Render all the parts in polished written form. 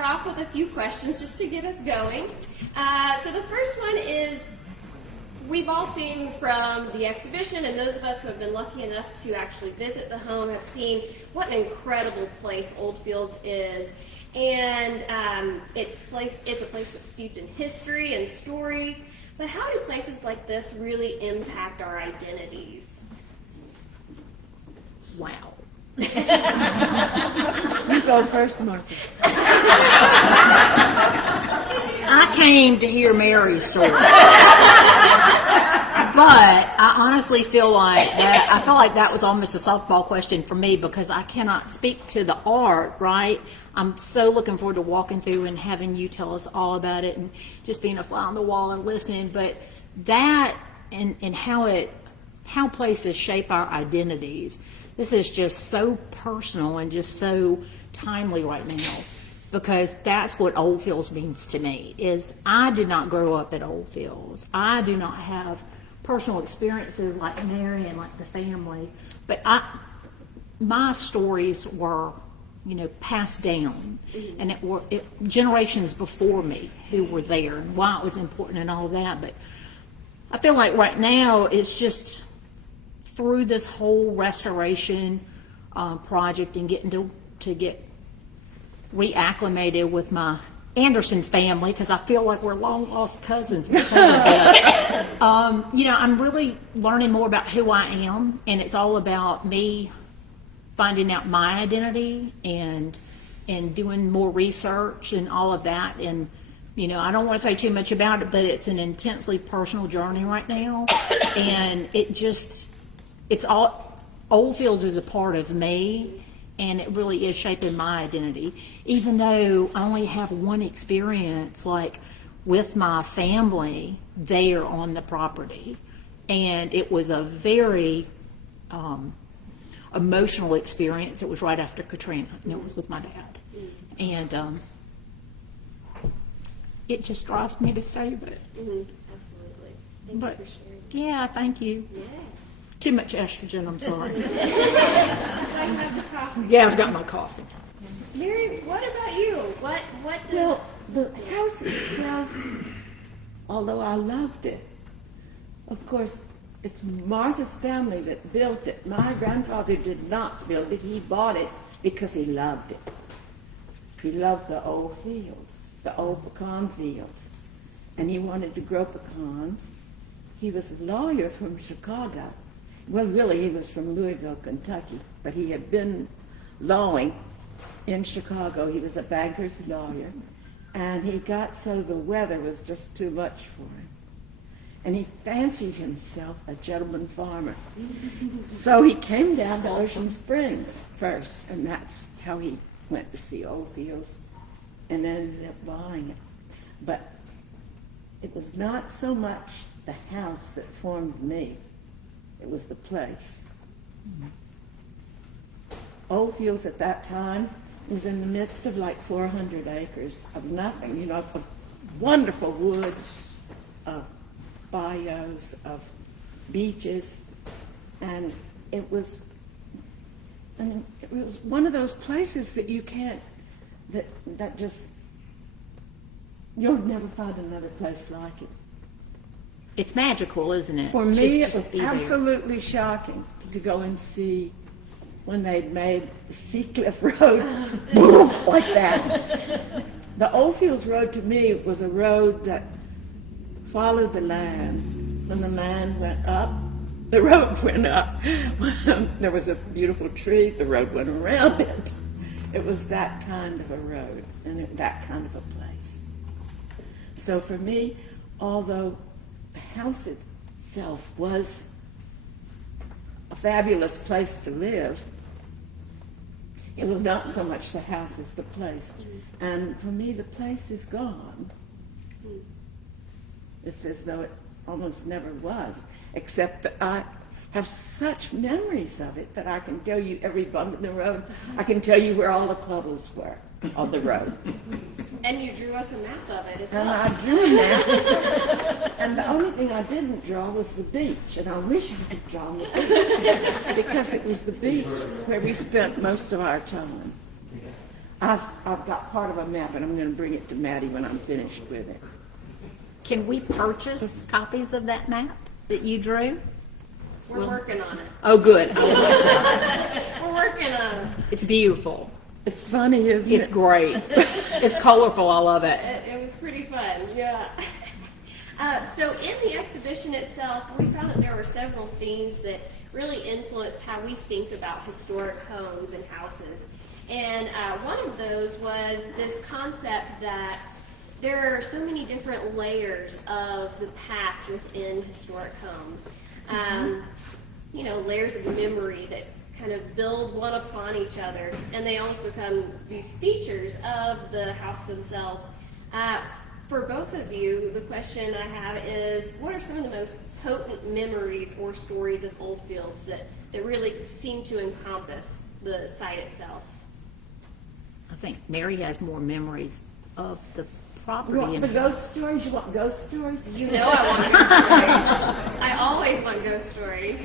start off with a few questions just to get us going. So the first one is, we've all seen from the exhibition, and those of us who have been lucky enough to actually visit the home have seen what an incredible place Oldfields is. And it's a place that's steeped in history and stories. But how do places like this really impact our identities? Wow. You go first, Martha. I came to hear Mary's story. But I honestly feel like that was almost a softball question for me, because I cannot speak to the art, right? I'm so looking forward to walking through and having you tell us all about it and just being a fly on the wall and listening. But that and how places shape our identities, this is just so personal and just so timely right now, because that's what Oldfields means to me. Is I did not grow up at Oldfields. I do not have personal experiences like Mary and like the family, but my stories were, passed down, and it generations before me who were there and why it was important and all of that. But I feel like right now it's just through this whole restoration project and getting to get reacclimated with my Anderson family, because I feel like we're long lost cousins because of this. I'm really learning more about who I am, and it's all about me finding out my identity and doing more research and all of that. And I don't want to say too much about it, but it's an intensely personal journey right now, and Oldfields is a part of me. And it really is shaping my identity, even though I only have one experience, like with my family there on the property. And it was a very emotional experience. It was right after Katrina, and it was with my dad. And it just drives me to savor it. Absolutely. Thank you for sharing. Yeah, thank you. Yeah. Too much estrogen, I'm sorry. I have the coffee. Yeah, I've got my coffee. Mary, what about you? What does... Well, the house itself, although I loved it, of course, it's Martha's family that built it. My grandfather did not build it. He bought it because he loved it. He loved the old fields, the old pecan fields, and he wanted to grow pecans. He was a lawyer from Chicago. Well, really, he was from Louisville, Kentucky, but he had been lawing in Chicago. He was a banker's lawyer, and he got so the weather was just too much for him. And he fancied himself a gentleman farmer. So he came down to Ocean Springs first, and that's how he went to see Oldfields, and ended up buying it. But it was not so much the house that formed me. It was the place. Oldfields at that time was in the midst of like 400 acres of nothing, of wonderful woods, of bayous, of beaches, and it was one of those places that you can't, that just, you'll never find another place like it. It's magical, isn't it? For me, it was absolutely shocking to go and see when they made Seacliff Road like that. The Oldfields Road to me was a road that followed the land. When the land went up, the road went up. When there was a beautiful tree, the road went around it. It was that kind of a road and that kind of a place. So for me, although the house itself was a fabulous place to live, it was not so much the house as the place. And for me, the place is gone. It's as though it almost never was, except that I have such memories of it that I can tell you every bump in the road. I can tell you where all the puddles were on the road. And you drew us a map of it as well. And I drew a map. And the only thing I didn't draw was the beach. And I wish I could draw the beach because it was the beach where we spent most of our time. I've got part of a map, and I'm going to bring it to Maddie when I'm finished with it. Can we purchase copies of that map that you drew? We're working on it. Oh, good. I would love to. We're working on it. It's beautiful. It's funny, isn't It's it? great. It's colorful. I love it. It was pretty fun, yeah. So in the exhibition itself, we found that there were several themes that really influenced how we think about historic homes and houses. And one of those was this concept that there are so many different layers of the past within historic homes. You know, layers of memory that kind of build one upon each other, and they almost become these features of the house themselves. For both of you, the question I have is, what are some of the most potent memories or stories of Oldfields that really seem to encompass the site itself? I think Mary has more memories of the You property. want the ghost stories? You want ghost stories? You know I want ghost stories. I always want ghost stories.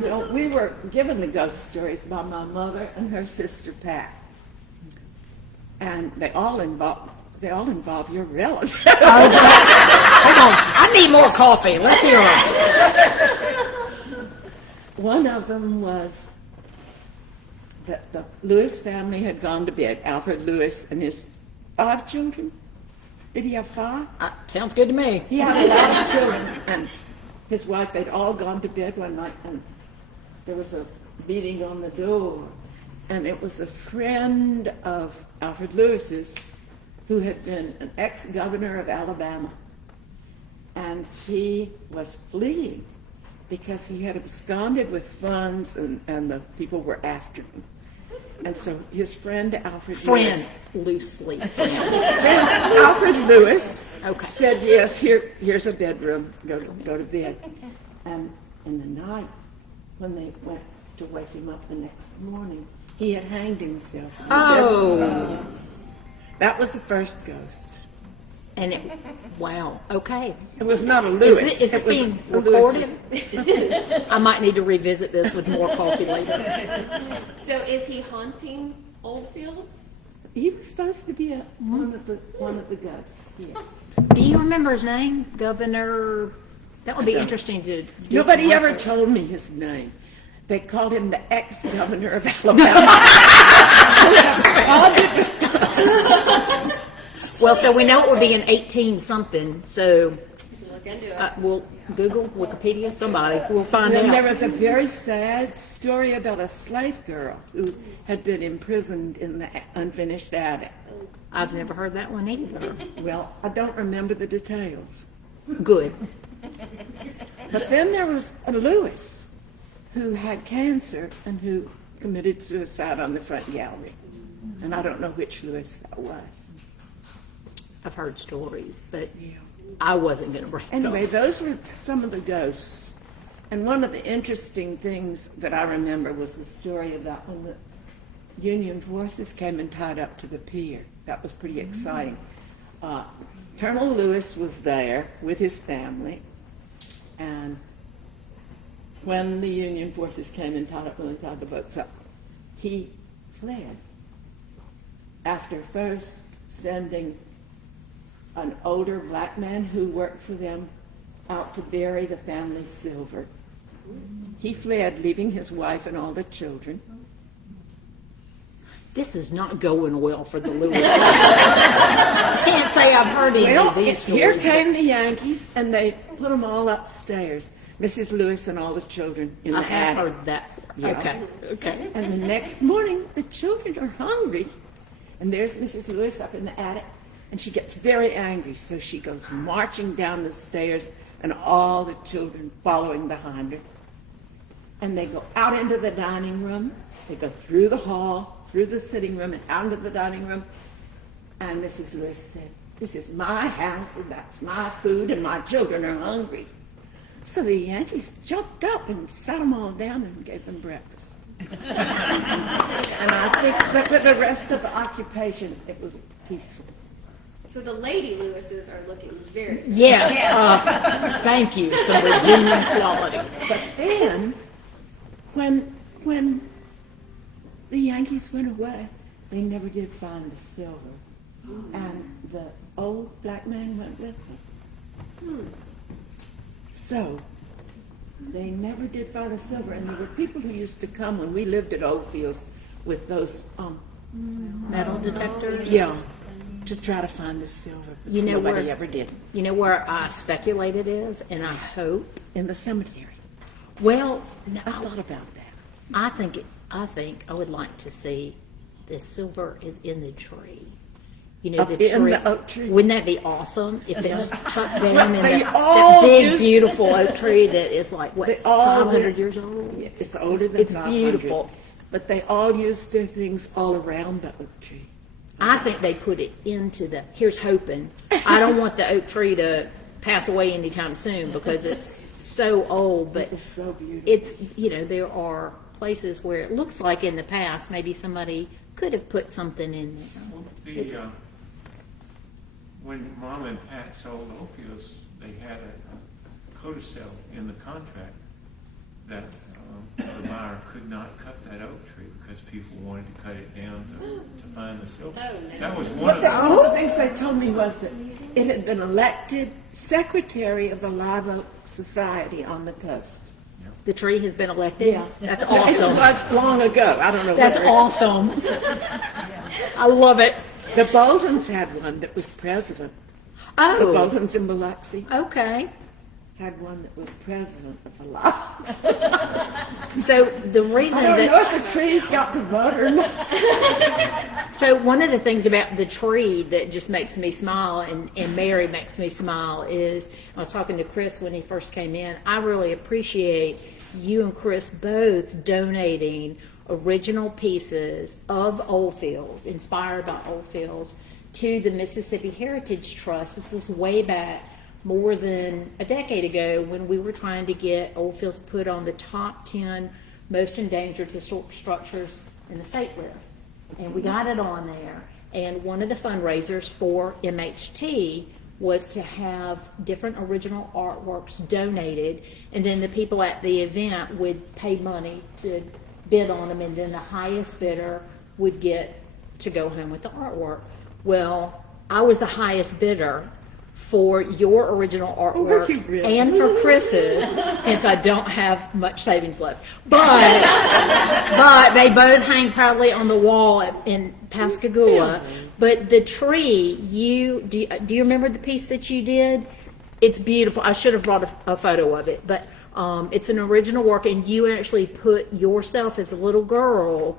Well, we were given the ghost stories by my mother and her sister Pat, and they all involve your relatives. Come on, I need more coffee. Let's hear it. One of them was that the Lewis family had gone to bed. Alfred Lewis and his 5 children. Did he have 5? Sounds good to me. He had a lot of children, and his wife, they'd all gone to bed one night, and there was a beating on the door, and it was a friend of Alfred Lewis's who had been an ex-governor of Alabama, and he was fleeing because he had absconded with funds, and the people were after him. And so his friend Alfred Lewis, Loosely friend. Alfred Lewis Okay. said, yes, here's a bedroom, go to bed. And in the night, when they went to wake him up the next morning, he had hanged himself. Oh. That was the first ghost. And wow. Okay. It was not a Lewis. Is this It was being a recorded? Lewis's. I might need to revisit this with more coffee later. So is he haunting Oldfields? He was supposed to be one of the ghosts, yes. Do you remember his name? Governor? That would be interesting to do. Nobody some ever research. told me his name. They called him the ex-governor of Alabama. Well, so we know it would be in 18 something. So Look into it. we'll Google, Wikipedia, somebody. We'll find Then there out. was a very sad story about a slave girl who had been imprisoned in the unfinished attic. I've never heard that one either. Well, I don't remember the details. Good. But then there was a Lewis who had cancer and who committed suicide on the front gallery. And I don't know which Lewis that was. I've heard stories, but I wasn't going to bring it Anyway, up. those were some of the ghosts. And one of the interesting things that I remember was the story about when the Union forces came and tied up to the pier. That was pretty exciting. Colonel Lewis was there with his family, and when the Union forces came and tied the boats up, he fled after first sending an older black man who worked for them out to bury the family's silver. He fled, leaving his wife and all the children. This is not going well for the Lewis. I can't say I've heard any Well, of these here stories. came the Yankees, and they put them all upstairs. Mrs. Lewis and all the children in the I have attic. heard that. Yeah. Okay. And the next morning, the children are hungry. And there's Mrs. Lewis up in the attic, and she gets very angry. So she goes marching down the stairs, and all the children following behind her. And they go out into the dining room. They go through the hall, through the sitting room, and out into the dining room. And Mrs. Lewis said, "This is my house, and that's my food, and my children are hungry." So the Yankees jumped up and sat them all down and gave them breakfast. And I think that for the rest of the occupation, it was peaceful. So the Lady Lewises are looking very Yes. Thank you. Some redeeming qualities. But then, when the Yankees went away, they never did find the silver. And the old black man went with them. So, they never did find the silver. And there were people who used to come when we lived at Oldfields with those, Metal detectors? yeah, to try to find the silver. But You know nobody where- ever did. You know where I speculate it is, and I hope. In the cemetery. Well, no, I thought about that. I think I would like to see the silver is in the tree. You know, Up the in tree. the oak tree. Wouldn't that be awesome if it's tucked down in They that all big, use- beautiful oak tree that is like what They all 500 use- years old? Yeah, it's older than It's 500. beautiful. But they all used their things all around the oak tree. I think they put it into the. Here's hoping. I don't want the oak tree to pass away anytime soon because it's so old. But It's so beautiful. it's there are places where it looks like in the past maybe somebody could have put something in there. It's- When Mom and Pat sold Oldfields, they had a codicil in the contract that the buyer could not cut that oak tree because people wanted to cut it down to find the silver. Oh, no. That was one of One of the, the things they told me was that it had been elected secretary of the Live Oak Society on the coast. The tree has been elected. That's It awesome. was long ago. I don't know. That's whether it- awesome. I love it. The Boltons had one that was president. The Oh, Boltons in Biloxi okay. had one that was president of the Live Oak. So the reason I don't that know if the trees got to vote or not. So one of the things about the tree that just makes me smile and Mary makes me smile is, I was talking to Chris when he first came in, I really appreciate you and Chris both donating original pieces of Oldfields, inspired by Oldfields, to the Mississippi Heritage Trust. This was way back more than a decade ago when we were trying to get Oldfields put on the top 10 most endangered historic structures in the state list. And we got it on there. And one of the fundraisers for MHT was to have different original artworks donated, and then the people at the event would pay money to bid on them, and then the highest bidder would get to go home with the artwork. Well, I was the highest bidder for your original were you artwork really? and for Chris's, hence I don't have much savings left. But they both hang proudly on the wall in Pascagoula. But the tree, do you remember the piece that you did? It's beautiful. I should have brought a photo of it, but it's an original work, and you actually put yourself as a little girl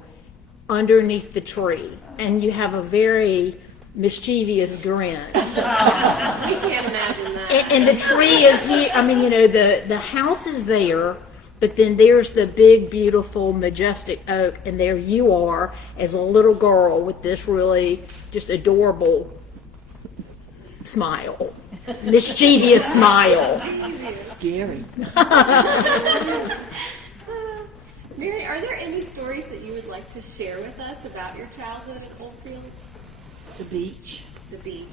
underneath the tree, and you have a very mischievous grin. We can't imagine that. And the tree is here. I mean, the house is there, but then there's the big, beautiful, majestic oak, and there you are as a little girl with this really just adorable smile, mischievous smile. Scary. Mary, are there any stories that you would like to share with us about your childhood at Oldfields? The beach. The beach.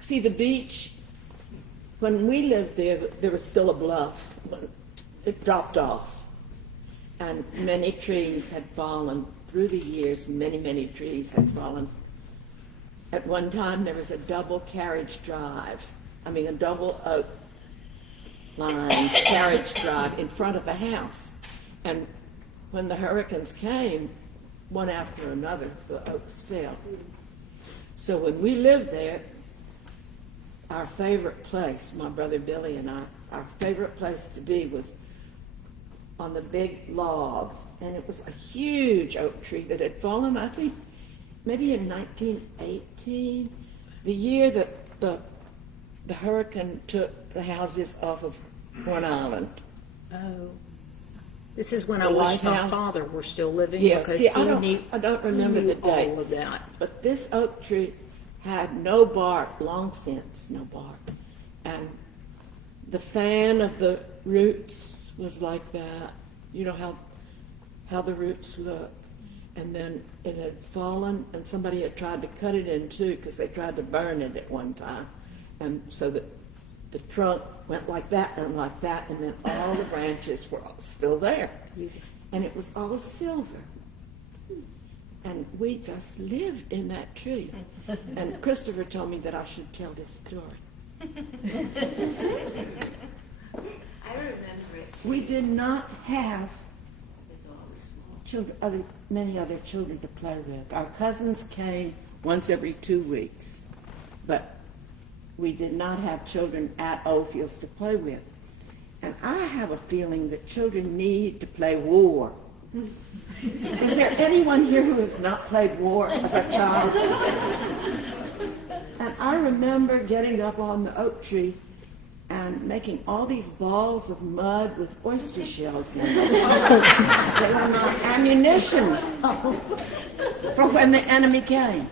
See, the beach, when we lived there, there was still a bluff. It dropped off. And many trees had fallen. Through the years, many, many trees had fallen. At one time, there was a double carriage drive. A double oak line carriage drive in front of the house. And when the hurricanes came, one after another, the oaks fell. So when we lived there, our favorite place, my brother Billy and I, our favorite place to be was on the big log. And it was a huge oak tree that had fallen, I think, maybe in 1918, the year that the hurricane took the houses off of one island. Oh. This is when The I wish White my House. father were still living, Yeah, because see, he I don't remember knew the date. all of that. But this oak tree had no bark, long since no bark. And the fan of the roots was like that. You know how the roots look. And then it had fallen, and somebody had tried to cut it in two because they tried to burn it at one time. And so the trunk went like that, and then all the branches were still there. And it was all silver. And we just lived in that tree. And Christopher told me that I should tell this story. I remember it. We did not have children, many other children to play with. Our cousins came once every 2 weeks, but we did not have children at Oldfields to play with. And I have a feeling that children need to play war. Is there anyone here who has not played war as a child? And I remember getting up on the oak tree and making all these balls of mud with oyster shells in them. They were my ammunition for when the enemy came.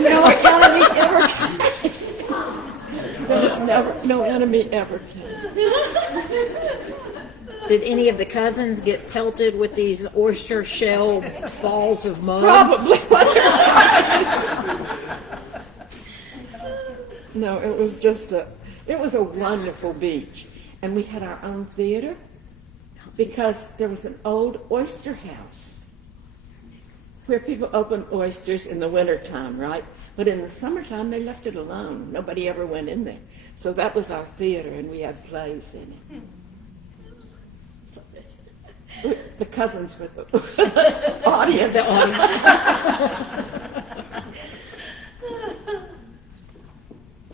No enemy ever came. There was no enemy ever came. Did any of the cousins get pelted with these oyster shell balls of mud? Probably. No, it was a wonderful beach. And we had our own theater because there was an old oyster house where people opened oysters in the wintertime, right? But in the summertime, they left it alone. Nobody ever went in there. So that was our theater, and we had plays in it. The cousins were the audience.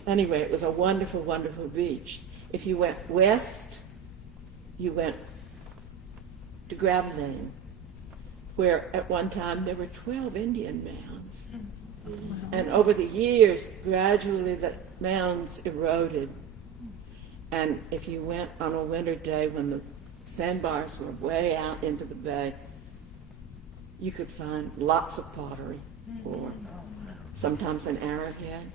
Anyway, it was a wonderful, wonderful beach. If you went west, you went to Graveline, where at one time there were 12 Indian mounds. And over the years, gradually the mounds eroded. And if you went on a winter day when the sandbars were way out into the bay, you could find lots of pottery, or sometimes an arrowhead.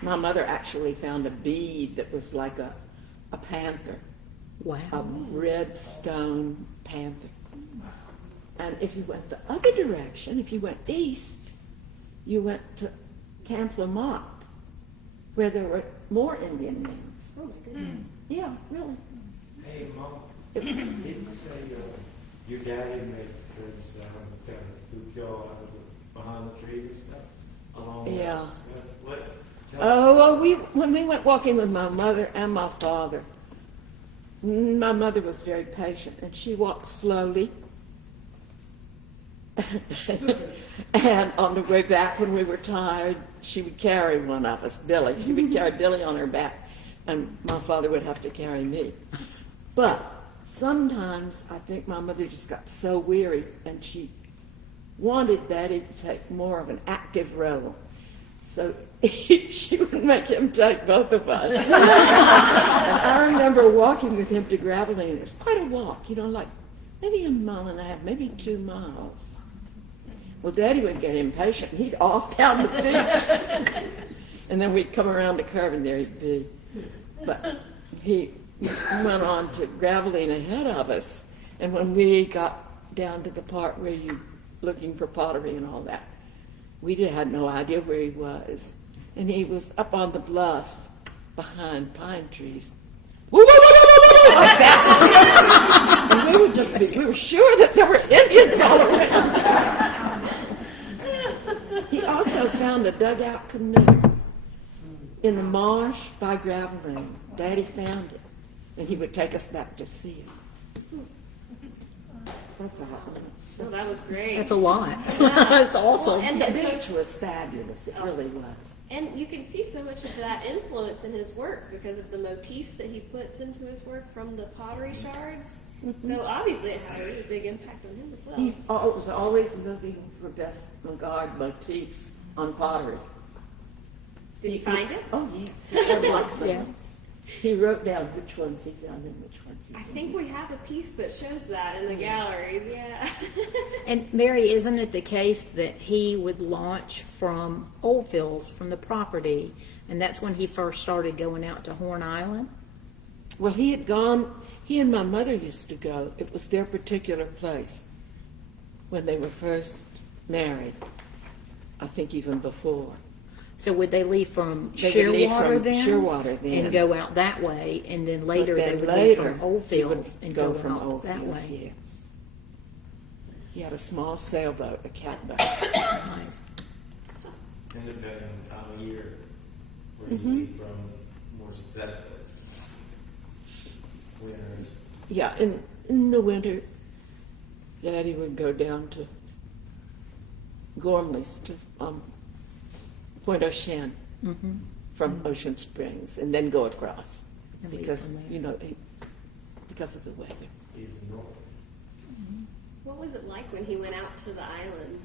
My mother actually found a bead that was like a panther, Wow. a red stone panther. And if you went the other direction, if you went east, you went to Camp Lamont, where there were more Indian mounds. Oh my goodness. Yeah, really. Hey, Mom, didn't you say your daddy makes good sounds and kind of spook y'all out of behind the trees and stuff? Along Yeah. What? Tell us. Oh, well, when we went walking with my mother and my father, my mother was very patient, and she walked slowly. And on the way back, when we were tired, she would carry one of us, Billy. She would carry Billy on her back, and my father would have to carry me. But sometimes I think my mother just got so weary, and she wanted Daddy to take more of an active role. So she would make him take both of us. And I remember walking with him to Graveline. It was quite a walk, like maybe a mile and a half, maybe 2 miles. Well, Daddy would get impatient. He'd off down the beach. And then we'd come around the curve, and there he'd be. But he went on to Graveline ahead of us. And when we got down to the part where you're looking for pottery and all that, we had no idea where he was. And he was up on the bluff behind pine trees. Woo, woo, woo, woo, woo, woo, like that. And we were sure that there were Indians all around. He also found a dugout canoe in the marsh by Graveline. Daddy found it, and he would take us back to see it. That's all. Well, that was great. That's a lot. That's awesome. And The beach was fabulous. It really was. And you can see so much of that influence in his work because of the motifs that he puts into his work from the pottery shards. So obviously it had a really big impact on him as well. He was always looking for best regard motifs on pottery. Did you find it? Oh, yes. He had lots of Yeah. them. He wrote down which ones he found and which ones he I didn't. think we have a piece that shows that in the gallery. Yeah. And Mary, isn't it the case that he would launch from Oldfields, from the property, and that's when he first started going out to Horn Island? Well, he and my mother used to go. It was their particular place when they were first married. I think even before. So would they leave from They would leave Shearwater from then? Shearwater then. And go out that way, and then later But they then would later, leave from Oldfields he and would go from out that Oldfields, way. yes. He had a small sailboat, a catboat. Nice. And depending on the time of year where you leave from more successfully. Winters. Yeah, in the winter, Daddy would go down to Gormley's to Point Ocean from Ocean Springs, and then go across And leave because from there. because of the weather. He's north. What was it like when he went out to the island?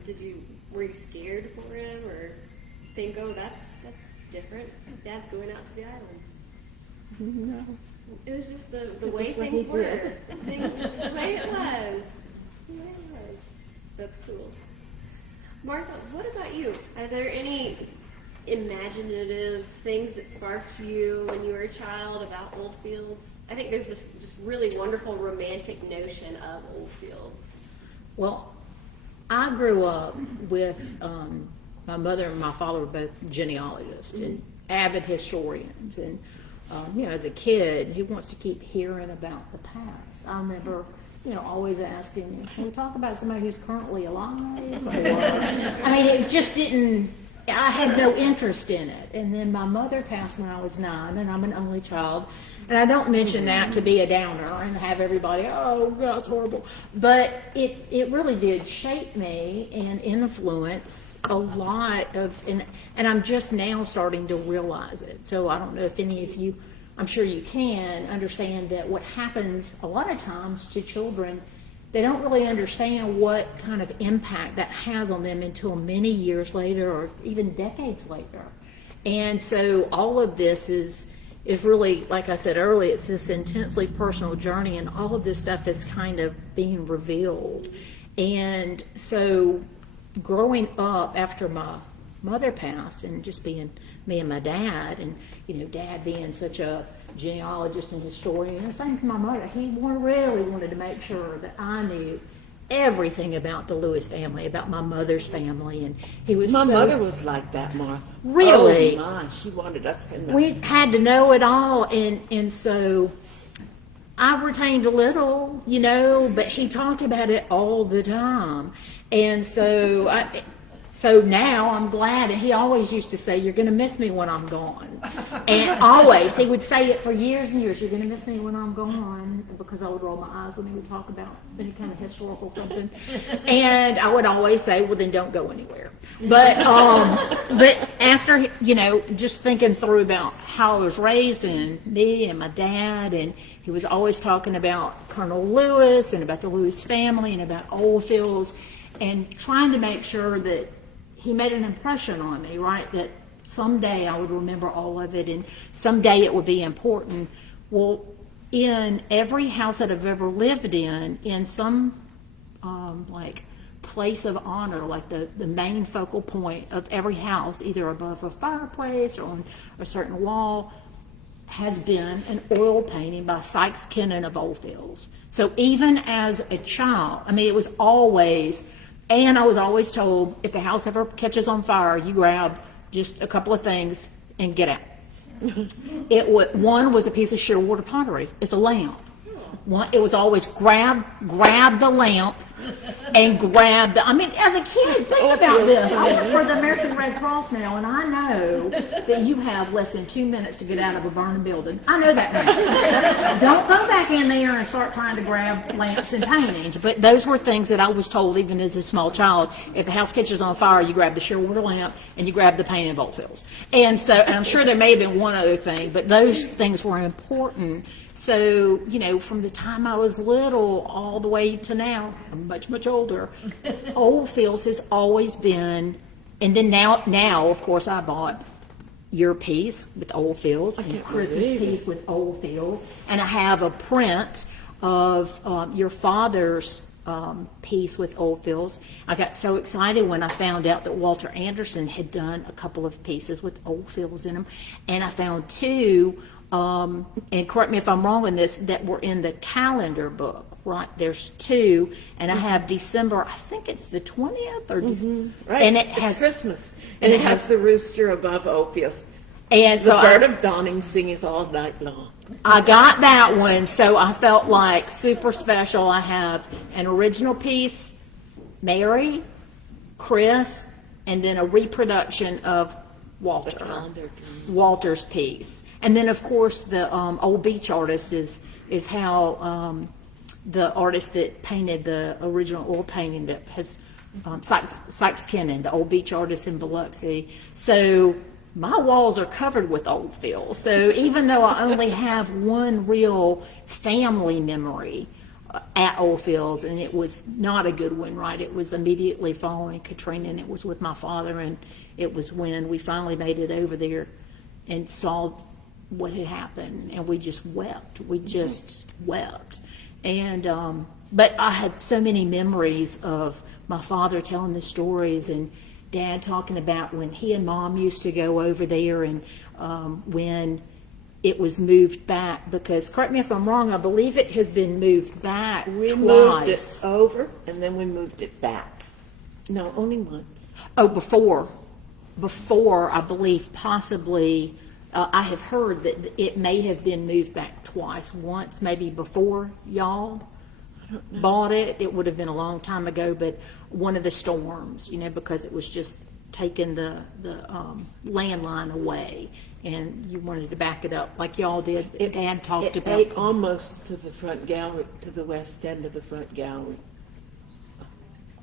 Were you scared for him, or think, oh, that's different? Dad's going out to the island. No. It was just the was way what things he were. did. The way it was. The way it was. That's cool. Martha, what about you? Are there any imaginative things that sparked you when you were a child about Oldfields? I think there's this just really wonderful romantic notion of Oldfields. Well, I grew up with my mother and my father were both genealogists and avid historians. And, as a kid, he wants to keep hearing about the past. I remember, always asking, can we talk about somebody who's currently alive? It just didn't, I had no interest in it. And then my mother passed when I was 9, and I'm an only child. And I don't mention that to be a downer and have everybody, oh, God, it's horrible. But it really did shape me and influence a lot of, and I'm just now starting to realize it. So I don't know if any of you, I'm sure you can understand that what happens a lot of times to children, they don't really understand what kind of impact that has on them until many years later or even decades later. And so all of this is really, like I said earlier, it's this intensely personal journey, and all of this stuff is kind of being revealed. And so growing up after my mother passed and just being me and my dad, and Dad being such a genealogist and historian, and the same for my mother, he really wanted to make sure that I knew everything about the Lewis family, about my mother's family, and he was My mother was like that, Martha. Really? Oh my, she wanted us to know. We had to know it all, and so I retained a little, but he talked about it all the time. And so now I'm glad, and he always used to say, you're going to miss me when I'm gone. And always, he would say it for years and years, you're going to miss me when I'm gone, because I would roll my eyes when he would talk about any kind of historical something. And I would always say, well, then don't go anywhere. But after, just thinking through about how I was raised, and me and my dad, and he was always talking about Colonel Lewis and about the Lewis family and about Oldfields, and trying to make sure that he made an impression on me, right? That someday I would remember all of it, and someday it would be important. Well, in every house that I've ever lived in some place of honor, like the main focal point of every house, either above a fireplace or on a certain wall, has been an oil painting by Sykes Kennan of Oldfields. So even as a child, it was always. And I was always told, if the house ever catches on fire, you grab just a couple of things and get out. One was a piece of Shearwater pottery. It's a lamp. It was always grab the lamp and grab the, as a kid, think about this. I work for the American Red Cross now, and I know that you have less than 2 minutes to get out of a burning building. I know that now. Don't go back in there and start trying to grab lamps and paintings. But those were things that I was told even as a small child. If the house catches on fire, you grab the Shearwater lamp and you grab the painting of Oldfields. And I'm sure there may have been one other thing, but those things were important. So, from the time I was little all the way to now, I'm much, much older, Oldfields has always been, and then now, of course, I bought your piece with Oldfields and Chris's piece with Oldfields, and I have a print of your father's piece with Oldfields. I got so excited when I found out that Walter Anderson had done a couple of pieces with Oldfields in them, and I found 2. And correct me if I'm wrong in this, that were in the calendar book, right? There's 2, and I have December, I think it's the 20th or right. And it's Christmas, and it has the rooster above Oldfields. And The so bird of dawning singeth all night long. I got that one, so I felt like super special. I have an original piece Mary, Chris, and then a reproduction of Walter's piece. And then, of course, the Old Beach artist is how the artist that painted the original oil painting that has Sykes Kennan, the Old Beach artist in Biloxi. So my walls are covered with Oldfields. So even though I only have one real family memory at Oldfields, and it was not a good one, right? It was immediately following Katrina, and it was with my father, and it was when we finally made it over there and saw what had happened, and we just wept. We just wept. And but I had so many memories of my father telling the stories and Dad talking about when he and Mom used to go over there, and when it was moved back, because, correct me if I'm wrong, I believe it has been moved back We twice. moved it over, and then we moved it back. No, only once. Oh, before, I believe possibly, I have heard that it may have been moved back twice. Once, maybe before y'all bought it. It would have been a long time ago, but one of the storms, because it was just taking the landline away, and you wanted to back it up like y'all did. Dad talked about. It ate almost to the front gallery, to the west end of the front gallery.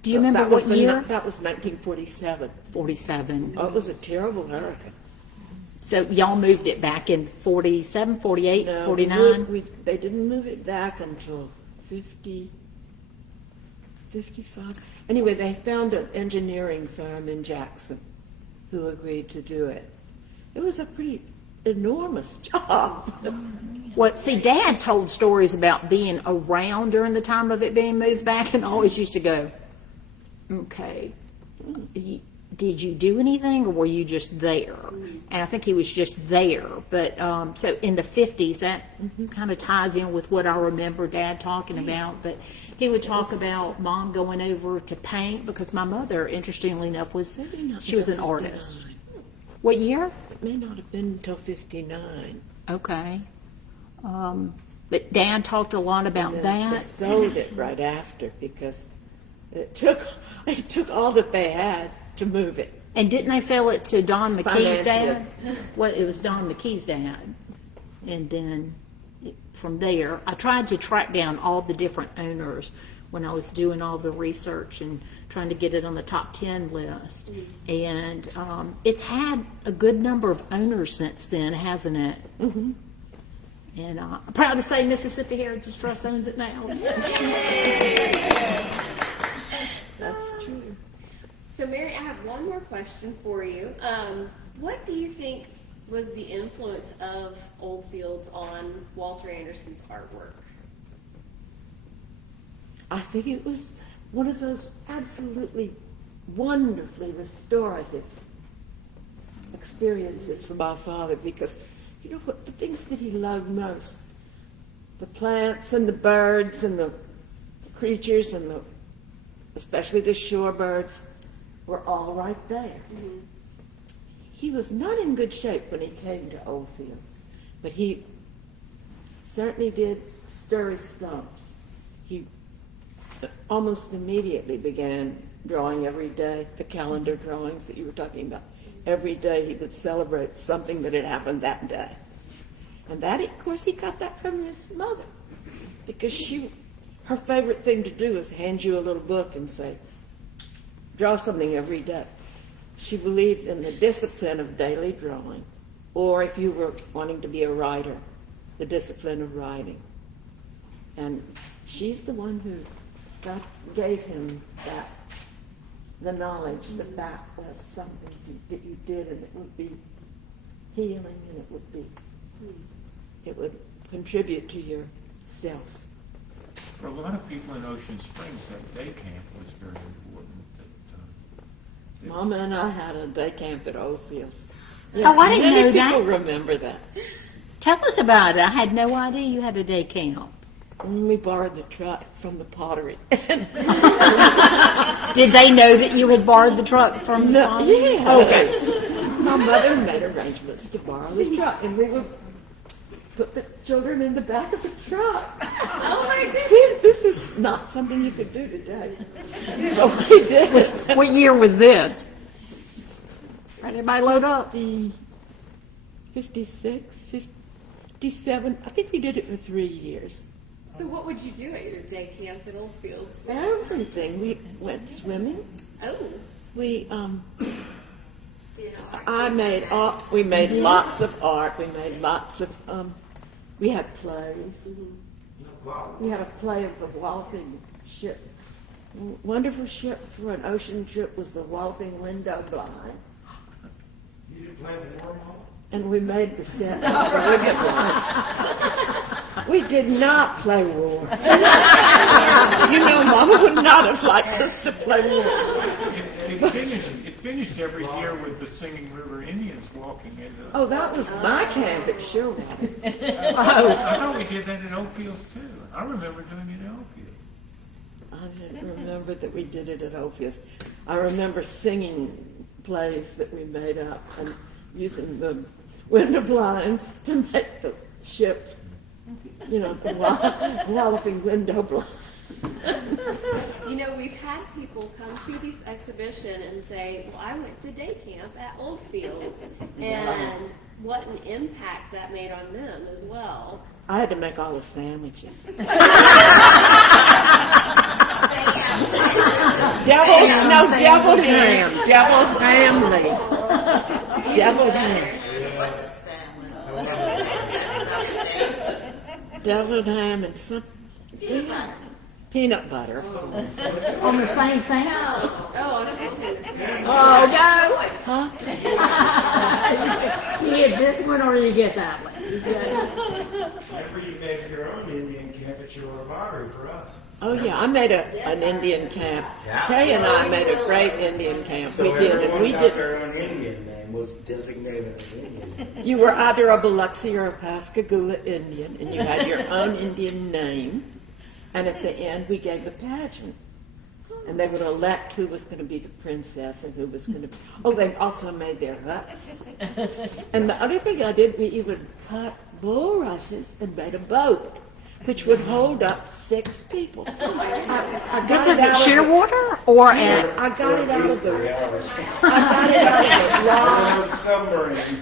Do you remember That was what year? That was 1947. 47. Oh, it was a terrible hurricane. So y'all moved it back in 47, 48, No, 49? they didn't move it back until 50, 55. Anyway, they found an engineering firm in Jackson who agreed to do it. It was a pretty enormous job. Well, see, Dad told stories about being around during the time of it being moved back, and always used to go, okay, did you do anything, or were you just there? And I think he was just there. But so in the 50s, that kind of ties in with what I remember Dad talking about. But he would talk about Mom going over to paint, because my mother, interestingly enough, she was an artist. What year? It may not have been until 59. Okay. But Dad talked a lot about And then They that. sold it right after, because it took all that they had to move it. And didn't they sell it to Don McKee's dad? Financially. Well, it was Don McKee's dad. And then from there, I tried to track down all the different owners when I was doing all the research and trying to get it on the top 10 list. And it's had a good number of owners since then, hasn't it? Mm-hmm. And I'm proud to say Mississippi Heritage Trust owns it now. That's true. So, Mary, I have one more question for you. What do you think was the influence of Oldfields on Walter Anderson's artwork? I think it was one of those absolutely wonderfully restorative experiences for my father, because what the things that he loved most, the plants and the birds and the creatures and especially the shorebirds, were all right there. Mm-hmm. He was not in good shape when he came to Oldfields, but he certainly did stir his stumps. He almost immediately began drawing every day, the calendar drawings that you were talking about. Every day he would celebrate something that had happened that day. And that, of course, he got that from his mother, because her favorite thing to do is hand you a little book and say, draw something every day. She believed in the discipline of daily drawing, or if you were wanting to be a writer, the discipline of writing. And she's the one who gave him the knowledge that was something that you did, and it would be healing, and it would contribute to yourself. For a lot of people in Ocean Springs, that day camp was very important. Mama and I had a day camp at Oldfields. Oh, I didn't know Many that. people remember that. Tell us about it. I had no idea you had a day camp. We borrowed the truck from the pottery. Did they know that you had borrowed the truck from No, Mom? yeah. Okay. My mother made arrangements to borrow the truck, and we would put the children in the back of the truck. Oh my goodness! See, this is not something you could do today. But we did it. What year was this? Anybody load up? 56, 57. I think we did it for 3 years. So what would you do at your day camp at Oldfields? Everything. We went swimming. Oh, We we made lots of art. We made lots of we had plays. We had a play of the Walloping ship. Wonderful ship for an ocean trip was the Walloping window blind. You didn't play the war, Mama? And we made the set of the window blinds. We did not play war. You know, Mama would not have liked us to play war. It finished every year with the Singing River Indians walking into. Oh, that was my camp at Shearwater. I thought we did that in Oldfields too. I remember doing it in Oldfields. I didn't remember that we did it at Oldfields. I remember singing plays that we made up and using the window blinds to make the ship, you know, the walloping window blinds. you know, we've had people come to this exhibition and say, well, I went to day camp at Oldfields, and what an impact that made on them as well. I had to make all the sandwiches. Deviled ham leaf. Deviled ham. Deviled ham and some peanut butter, of course. On the same sandwich? Oh, I don't know. Oh, no! Huh? You get this one or you get that one? Remember you made your own Indian camp at your library for us. Oh, yeah, I made an Indian camp. Kay and I made a great Indian camp. We So did, and everyone we got did. their own Indian name was designated as Indian. You were either a Biloxi or a Pascagoula Indian, and you had your own Indian name. And at the end, we gave a pageant. And they would elect who was going to be the princess and who was going to be... Oh, they also made their huts. And the other thing I did, we even cut bulrushes and made a boat, which would hold up 6 people. This is at Shearwater or at? I got it out of the... 3 hours. I got it out of the It rocks. was a submarine.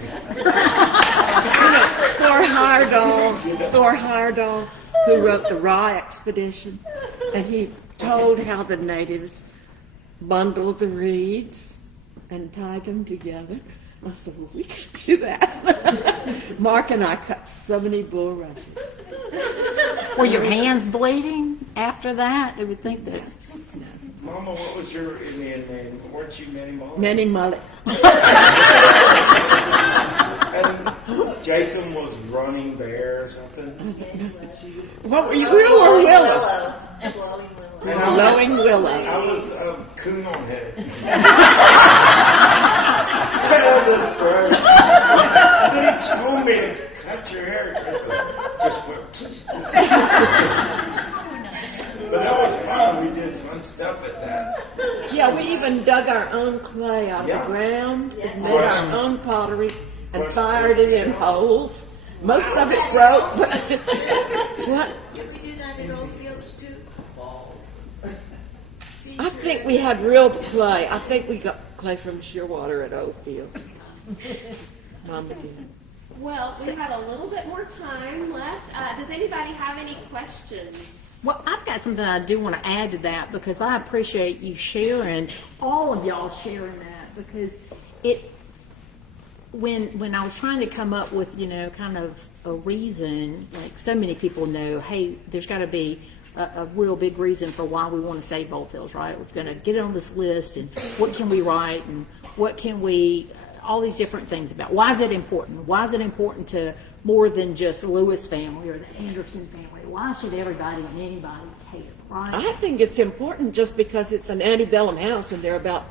Thor Heyerdahl, who wrote the Rye Expedition, and he told how the natives bundled the reeds and tied them together. I said, well, we could do that. Mark and I cut so many bulrushes. Were your hands bleeding after that? I would think that. Mama, what was your Indian name? Weren't you Manny Mullet? Manny Mullet. And Jason was Running Bear or something? What were you, Will or Willow? And Blowing Willow. I was Coon on Head. He told me to cut your hair. Just went. But that was fun. We did fun stuff at that. Yeah, we even dug our own clay out of Yeah. the ground and made Yes. our own pottery and Yes. fired it in holes. Most of it broke, but what? Did we do that at Oldfields too? I think we had real clay. I think we got clay from Shearwater at Oldfields. Mama did. Well, we have a little bit more time left. Does anybody have any questions? Well, I've got something I do want to add to that because I appreciate you sharing, all of y'all sharing that, because it, when I was trying to come up with, you know, kind of a reason, like so many people know, hey, there's got to be a real big reason for why we want to save Oldfields, right? We're going to get it on this list, and what can we write, and what can we, all these different things about. Why is it important? Why is it important to more than just the Lewis family or the Anderson family? Why should everybody and anybody care, right? I think it's important just because it's an antebellum house and there are about,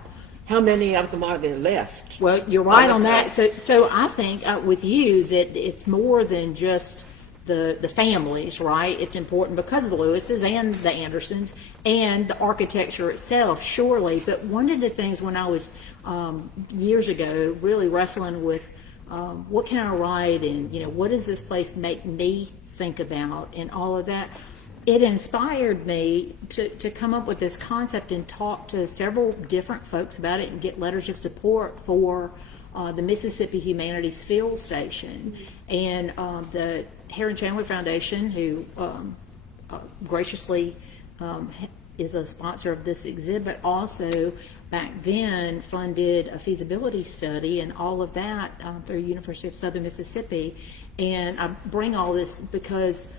how many of them are there left? Well, you're right on that. So I think with you that it's more than just the families, right? It's important because of the Lewises and the Andersons and the architecture itself, surely. But one of the things when I was years ago really wrestling with what can I write, and you know, what does this place make me think about, and all of that, it inspired me to come up with this concept and talk to several different folks about it and get letters of support for the Mississippi Humanities Field Station. And the Hearin-Chandler Foundation, who graciously is a sponsor of this exhibit, also back then funded a feasibility study and all of that through University of Southern Mississippi. And I bring all this because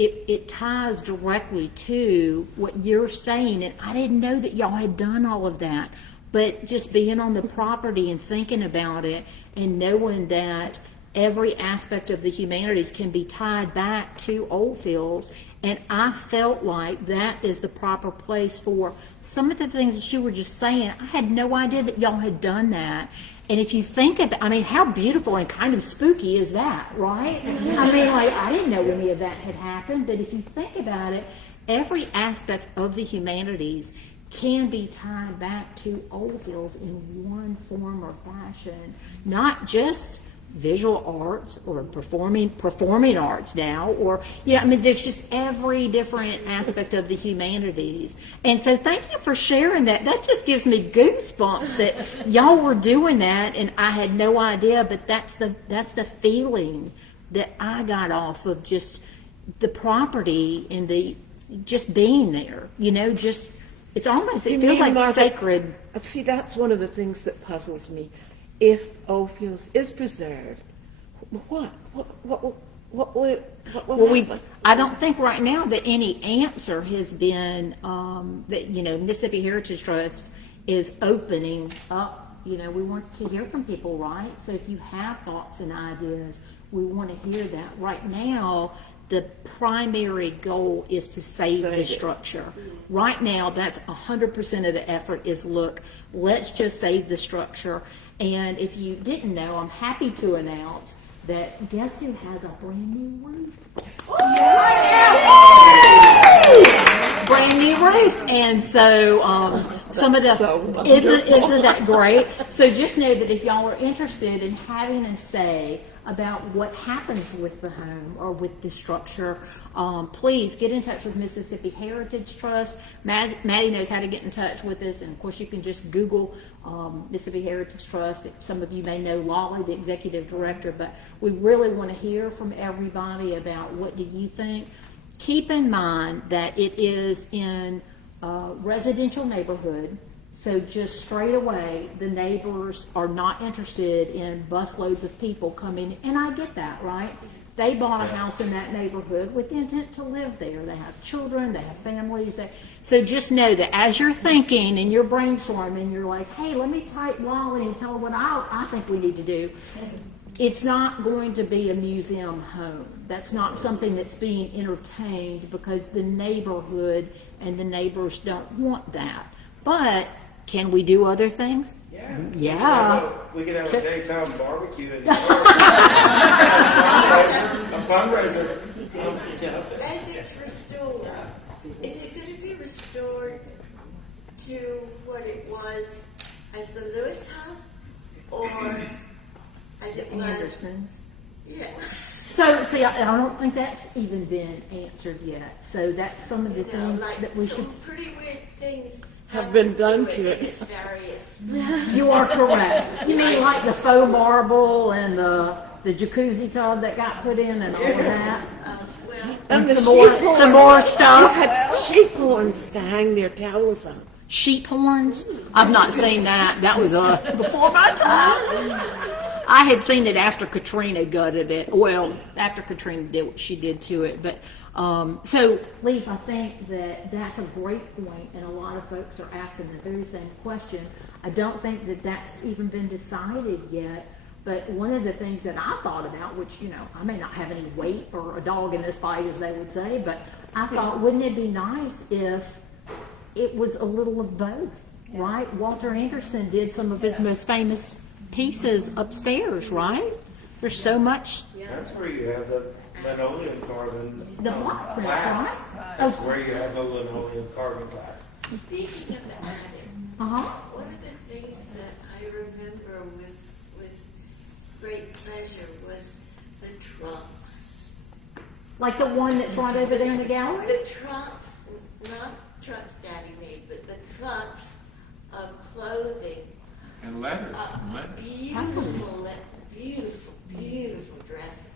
it ties directly to what you're saying, and I didn't know that y'all had done all of that. But just being on the property and thinking about it and knowing that every aspect of the humanities can be tied back to Oldfields, and I felt like that is the proper place for some of the things that you were just saying. I had no idea that y'all had done that. And if you think about, I mean, how beautiful and kind of spooky is that, right? I mean, like, I didn't know any of that had happened, but if you think about it, every aspect of the humanities can be tied back to Oldfields in one form or fashion, not just visual arts or performing arts now, or, I mean, there's just every different aspect of the humanities. And so thank you for sharing that. That just gives me goosebumps that y'all were doing that, and I had no idea, but that's the feeling that I got off of just the property and the just being there, just it's almost, it feels like Martha, sacred. See, that's one of the things that puzzles me. If Oldfields is preserved, what will happen? I don't think right now that any answer has been that Mississippi Heritage Trust is opening up. We want to hear from people, right? So if you have thoughts and ideas, we want to hear that. Right now, the primary goal is to save the structure. Right now, that's 100% of the effort is, look, let's just save the structure. And if you didn't know, I'm happy to announce that guess who has a brand new roof? Brand new roof. And so some of the, isn't that great? So just know that if y'all are interested in having a say about what happens with the home or with the structure, please get in touch with Mississippi Heritage Trust. Maddie knows how to get in touch with us, and of course you can just Google Mississippi Heritage Trust. Some of you may know Lolly, the executive director, but we really want to hear from everybody about what do you think. Keep in mind that it is in a residential neighborhood. So just straight away, the neighbors are not interested in busloads of people coming, and I get that, right? They bought a house in that neighborhood with the intent to live there. They have children, they have families. So just know that as you're thinking and you're brainstorming, you're like, hey, let me type Wally and tell her what I think we need to do. It's not going to be a museum home. That's not something that's being entertained because the neighborhood and the neighbors don't want that. But can we do other things? Yeah. We could have a daytime barbecue in the park. A fundraiser. As it's restored, is it going to be restored to what it was as the Lewis House, or as it was? Anderson's. Yeah. So, see, I don't think that's even been answered yet. So that's some of the things that we should. Pretty weird things Have been done to it. It's various. You are correct. You mean like the faux marble and the jacuzzi tub that got put in and all of that? Well, And the some more You stuff. had sheep horns to hang their towels on. Sheep horns? I've not seen that. That was before my time. I had seen it after Katrina gutted it. Well, after Katrina did what she did to it. But so, Leif, I think that that's a great point, and a lot of folks are asking the very same question. I don't think that that's even been decided yet. But one of the things that I thought about, which, I may not have any weight or a dog in this fight, as they would say, but I thought, wouldn't it be nice if it was a little of both, right? Walter Anderson did some of his most famous pieces upstairs, right? There's so much. That's where you have the linoleum carving The block print, glass. right? That's where you have the linoleum carving glass. speaking of the attic, Uh-huh. one of the things that I remember with great pleasure was the trunks. Like the one that's right over there in the gallery? The trunks, not trunks Daddy made, but the trunks of clothing. And letters, and letters. Beautiful dresses.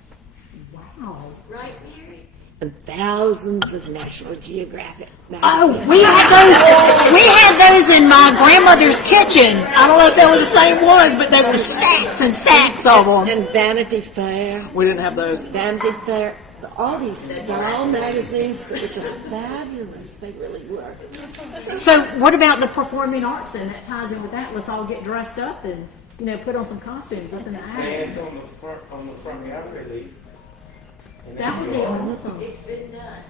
Wow. Right, Mary? And thousands of National Geographic Oh, magazines. we had those in my grandmother's kitchen. I don't know if they were the same ones, but there were stacks and stacks of them. And Vanity Fair. We didn't have those. Vanity Fair. All these, they're all magazines that were just fabulous. They really were. So what about the performing arts then? That ties in with that. Let's all get dressed up and, put on some costumes up in the attic. Bands on the front gallery leaf. And That would be awesome. It's been done.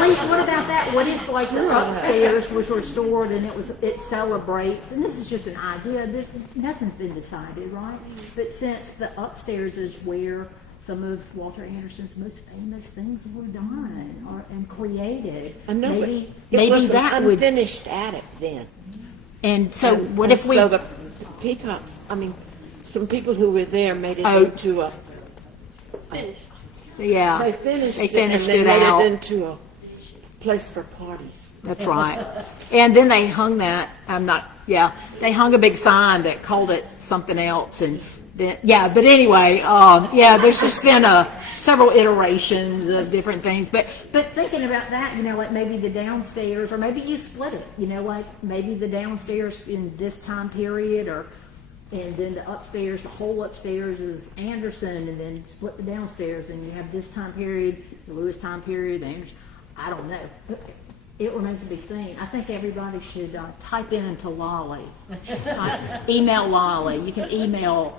Leif, what about that? What if like the upstairs was restored and it celebrates, and this is just an idea, nothing's been decided, right? But since the upstairs is where some of Walter Anderson's most famous things were done and created, I know, maybe but it was that an would. unfinished attic then. And so what And if we? So the peacocks, some people who were there made it Oh. into a. Finished. Yeah, They finished They it finished and they it made out. it into a place for parties. That's right. And then they hung that. They hung a big sign that called it something else, and then But anyway, there's just been several iterations of different things. But thinking about that, like maybe the downstairs, or maybe you split it. Like maybe the downstairs in this time period, and then the upstairs, the whole upstairs is Anderson, and then split the downstairs, and you have this time period, the Lewis time period, the Anderson. I don't know. It remains to be seen. I think everybody should type into Lolly. Email Lolly. You can email.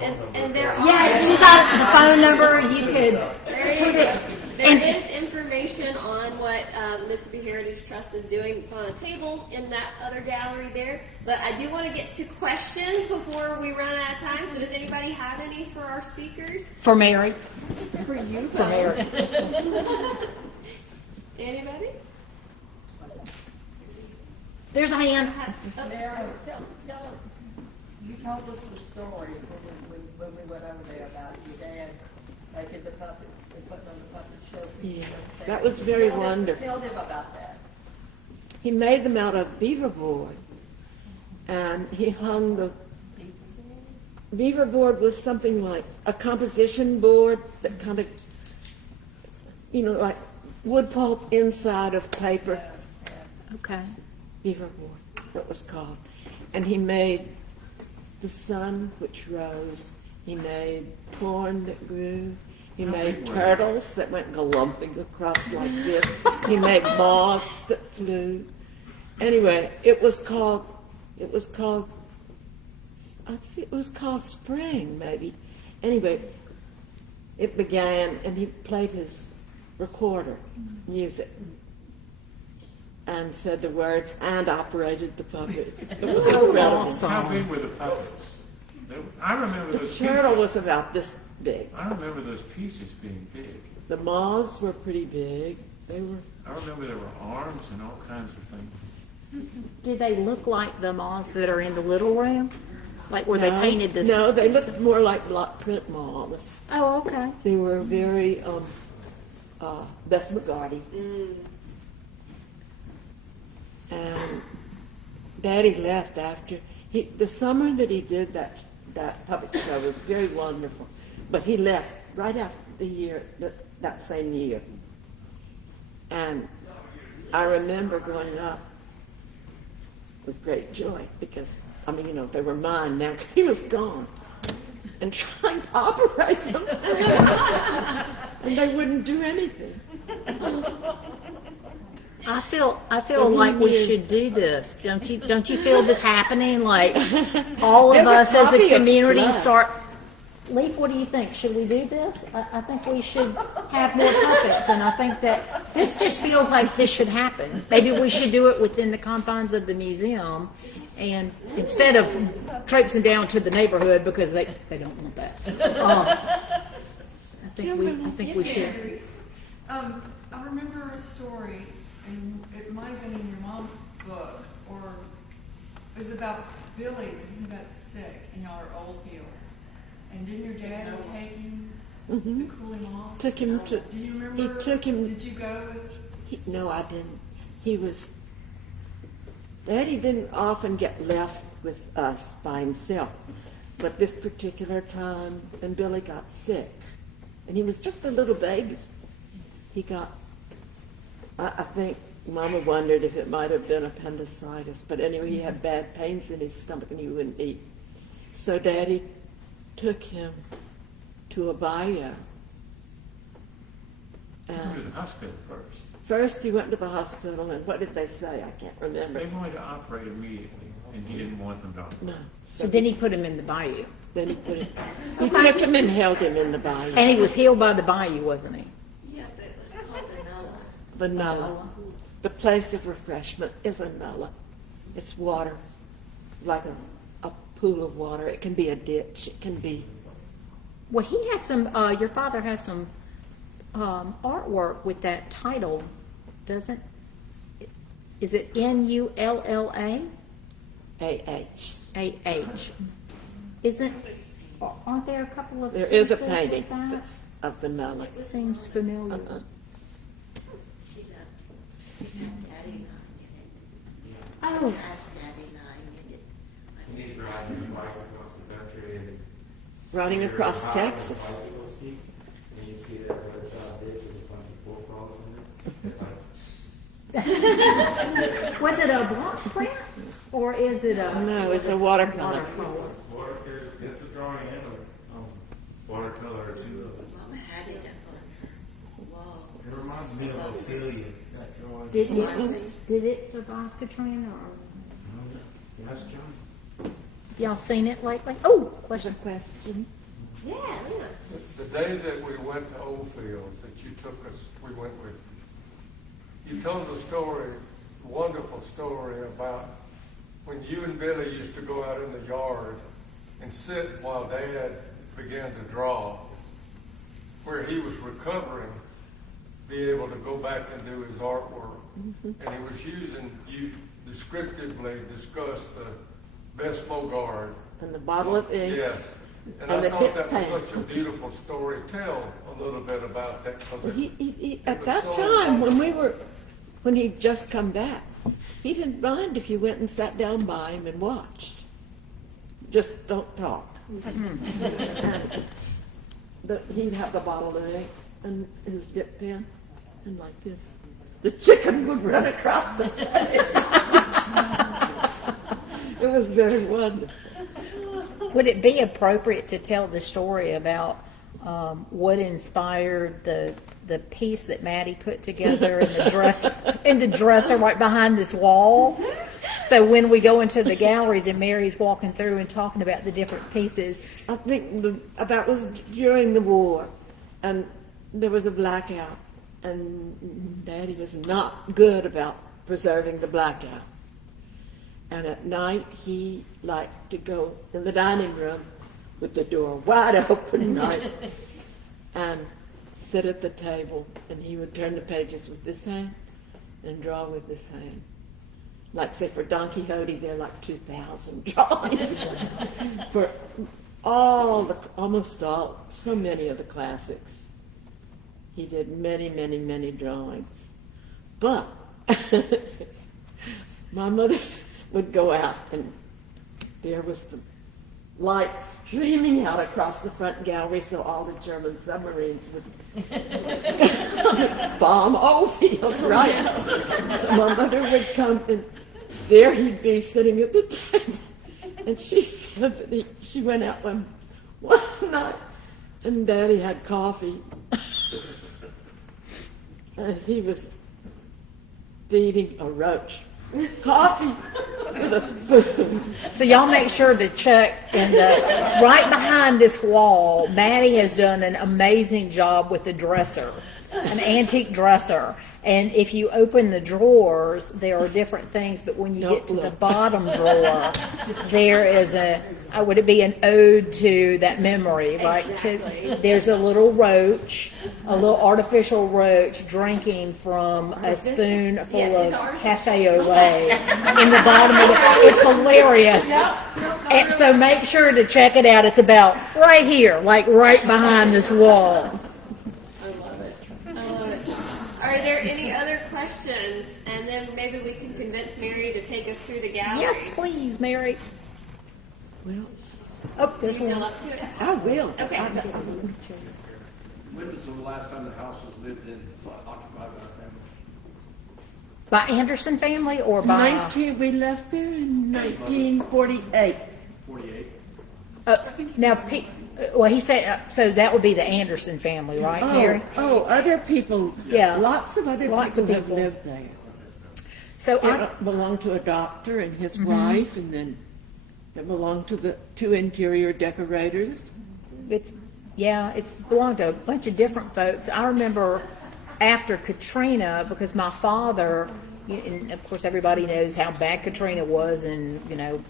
And there are You got the phone number. You could put it. there is information on what Mississippi Heritage Trust is doing. It's on a table in that other gallery there. But I do want to get to questions before we run out of time. So does anybody have any for our speakers? For Mary. For you, For Mary. Anybody? There's a hand. You told us the story when we went over there about your dad making the puppets and putting on the puppet show. Yeah, that was very Tell wonderful. them about that. He made them out of beaver board, and he hung the beaver board was something like a composition board that kind of, like wood pulp inside of paper. Okay. Beaver board, that was called. And he made the sun which rose. He made corn that grew. He made big were they? turtles that went glumping across like this. He made moths that flew. Anyway, it was called Spring, maybe. Anyway, it began, and he played his recorder music and said the words and operated the puppets. It was incredible. How big were the puppets? I remember The those turtle pieces. was about this big. I remember those pieces being big. The moths were pretty big. They were. I remember there were arms and all kinds of things. Did they look like the moths that are in the little room? Like where they painted this? No, they looked more like block print moths. Oh, okay. They were very Bess McGarty. And Daddy left after the summer that he did that puppet show was very wonderful. But he left right after the year that same year. And I remember going up with great joy because they were mine now because he was gone, and trying to operate them, and they wouldn't do anything. I feel So like we weird. should do this. Don't you feel this happening? Like all of There's a us as copy a of community Blood. start. Leif, what do you think? Should we do this? I think we should have more puppets, and I think that this just feels like this should happen. Maybe we should do it within the confines of the museum, and instead of traipsing down to the neighborhood because they don't want that. I think we should. I remember a story, and it might have been in your mom's book, or it was about Billy who got sick, and y'all are Oldfields. And didn't your dad take him to cool him off? Took him to. Do you remember? He took him. Did you go with? No, I didn't. He was. Daddy didn't often get left with us by himself, but this particular time, when Billy got sick, and he was just a little baby, he got. I think Mama wondered if it might have been appendicitis, but anyway, he had bad pains in his stomach and he wouldn't eat. So Daddy took him to a bayou. Went to the hospital first. First, he went to the hospital, and what did they say? I can't remember. They wanted to operate immediately, and he didn't want them to operate. No. So then he put him in the bayou. Then he took him and held him in the bayou. And he was healed by the bayou, wasn't he? Yeah, but it was called vanilla. Vanilla. The place of refreshment is a nulla. It's water, like a pool of water. It can be a ditch. It can be. Well, he has some, your father has some artwork with that title, doesn't? Is it Nulla? A-H. A-H. Aren't there a couple of There is a pieces with painting that? that's of vanilla. It seems familiar. Uh-huh. She got Daddy in it. Oh, Asked Daddy in it. And he's riding his bike across the country and. Running across High on the Texas. bicycle seat, and you see that red side ditch with a bunch of bullfrogs in it. It's like, was it a block print or is it a? No, it's a watercolor. it's a drawing and a watercolor too. Mama had it on her wall. It reminds me of Ophelia. That drawing. Did it survive Katrina or? Yes, John. Y'all seen it lately? Oh, question. Yeah, yeah. The day that we went to Oldfields, that you took us, we went with you. You told the story, a wonderful story about when you and Billy used to go out in the yard and sit while Dad began to draw, where he was recovering, be able to go back and do his artwork. And he was using, you descriptively discussed the best Bogard. And the bottle of ink. Yes. And And I the thought dip that was pen. such a beautiful story. Tell a little bit about that. 'Cause Well, it- he it at was that so time wonderful. when he'd just come back, he didn't mind if you went and sat down by him and watched. Just don't talk. He'd have the bottle of ink and his dip pen, and like this, the chicken would run across the face. It was very wonderful. Would it be appropriate to tell the story about what inspired the piece that Maddie put together in the dresser right behind this wall? So when we go into the galleries and Mary's walking through and talking about the different pieces, I think that was during the war, and there was a blackout, and Daddy was not good about preserving the blackout. And at night, he liked to go in the dining room with the door wide open night and sit at the table, and he would turn the pages with this hand and draw with this hand. Like, say, for Don Quixote, there are like 2,000 drawings. For almost all, so many of the classics, he did many, many, many drawings. But my mother would go out, and there was the light streaming out across the front gallery, so all the German submarines would bomb Oldfields, right? So my mother would come, and there he'd be sitting at the table. And she said that she went out one night, and Daddy had coffee, and he was feeding a roach coffee with a spoon. so y'all make sure to check in the right behind this wall. Maddie has done an amazing job with the dresser, an antique dresser. And if you open the drawers, there are different things, but when you get to the bottom drawer, there is would it be an ode to that memory, right? Exactly. There's a little roach, a little artificial roach drinking from a spoon full of cafe au lait in the bottom of it's hilarious. And so make sure to check it out. It's about right here, like right behind this wall. I love it. I love it. Are there any other questions? And then maybe we can convince Mary to take us through the gallery. Yes, please, Mary. Well, Oh, there's Feel one. up to it? I will. Okay. When was the last time the house was lived in, occupied by a family? By Anderson family or by? We left there in 1948. 48? Now, well, he said, so that would be the Anderson family, right, Mary? Other people. Yeah. Lots of other Lots people of have people. lived there. So It belonged to a doctor and his wife, and then it belonged to the two interior decorators. it's belonged to a bunch of different folks. I remember after Katrina, because my father, and of course everybody knows how bad Katrina was, and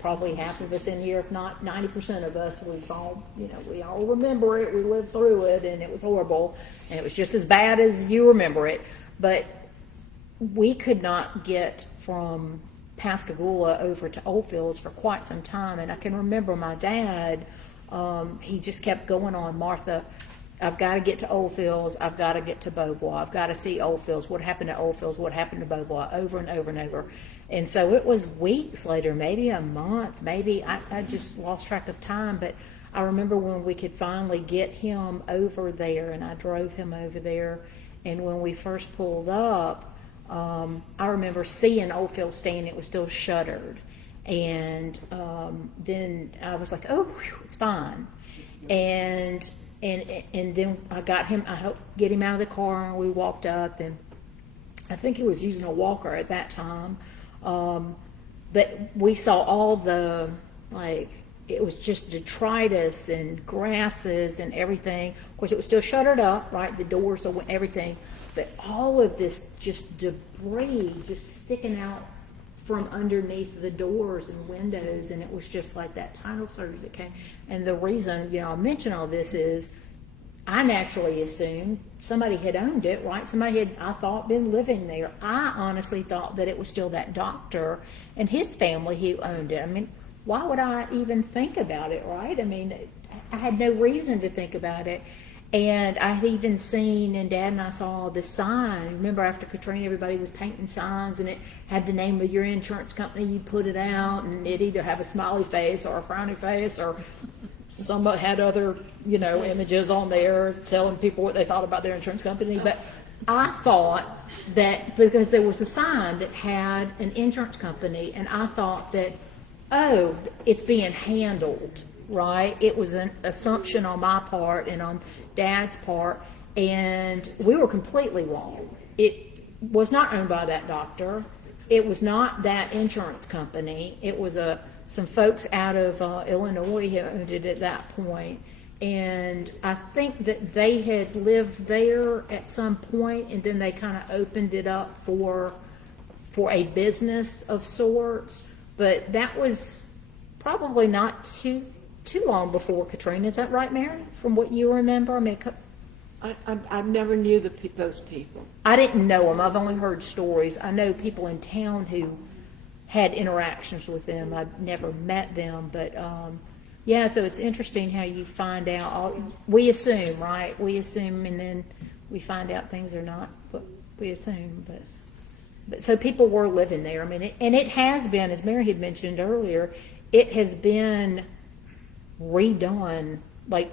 probably half of us in here, if not 90% of us, we all remember it. We lived through it, and it was horrible, and it was just as bad as you remember it. But we could not get from Pascagoula over to Oldfields for quite some time, and I can remember my dad, he just kept going on, Martha, I've got to get to Oldfields, I've got to get to Beauvoir, I've got to see Oldfields, what happened to Oldfields, what happened to Beauvoir, over and over and over. And so it was weeks later, maybe a month, maybe, I just lost track of time, but I remember when we could finally get him over there, and I drove him over there, and when we first pulled up, I remember seeing Oldfield staying, it was still shuttered. And then I was like, oh, whew, it's fine. And then I got him, I helped get him out of the car, and we walked up, and I think he was using a walker at that time. But we saw all the, it was just detritus and grasses and everything. Of course, it was still shuttered up, right? The doors, everything. But all of this just debris just sticking out from underneath the doors and windows, and it was just like that tidal surge that came. And the reason, I mention all this is I naturally assumed somebody had owned it, right? Somebody had, I thought, been living there. I honestly thought that it was still that doctor and his family who owned it. I mean, why would I even think about it, right? I mean, I had no reason to think about it. And I had even seen, and Dad and I saw the sign. Remember after Katrina, everybody was painting signs, and it had the name of your insurance company. You put it out, and it either have a smiley face or a frowny face, or some had other, images on there telling people what they thought about their insurance company. But I thought that because there was a sign that had an insurance company, and I thought that, oh, it's being handled, right? It was an assumption on my part and on Dad's part, and we were completely wrong. It was not owned by that doctor. It was not that insurance company. It was some folks out of Illinois who owned it at that point. And I think that they had lived there at some point, and then they kind of opened it up for a business of sorts. But that was probably not too long before Katrina. Is that right, Mary? From what you remember? I mean, I never knew those people. I didn't know them. I've only heard stories. I know people in town who had interactions with them. I've never met them, but yeah. So it's interesting how you find out. We assume, right? We assume, and then we find out things are not what we assume. But so people were living there. I mean, and it has been, as Mary had mentioned earlier, it has been redone like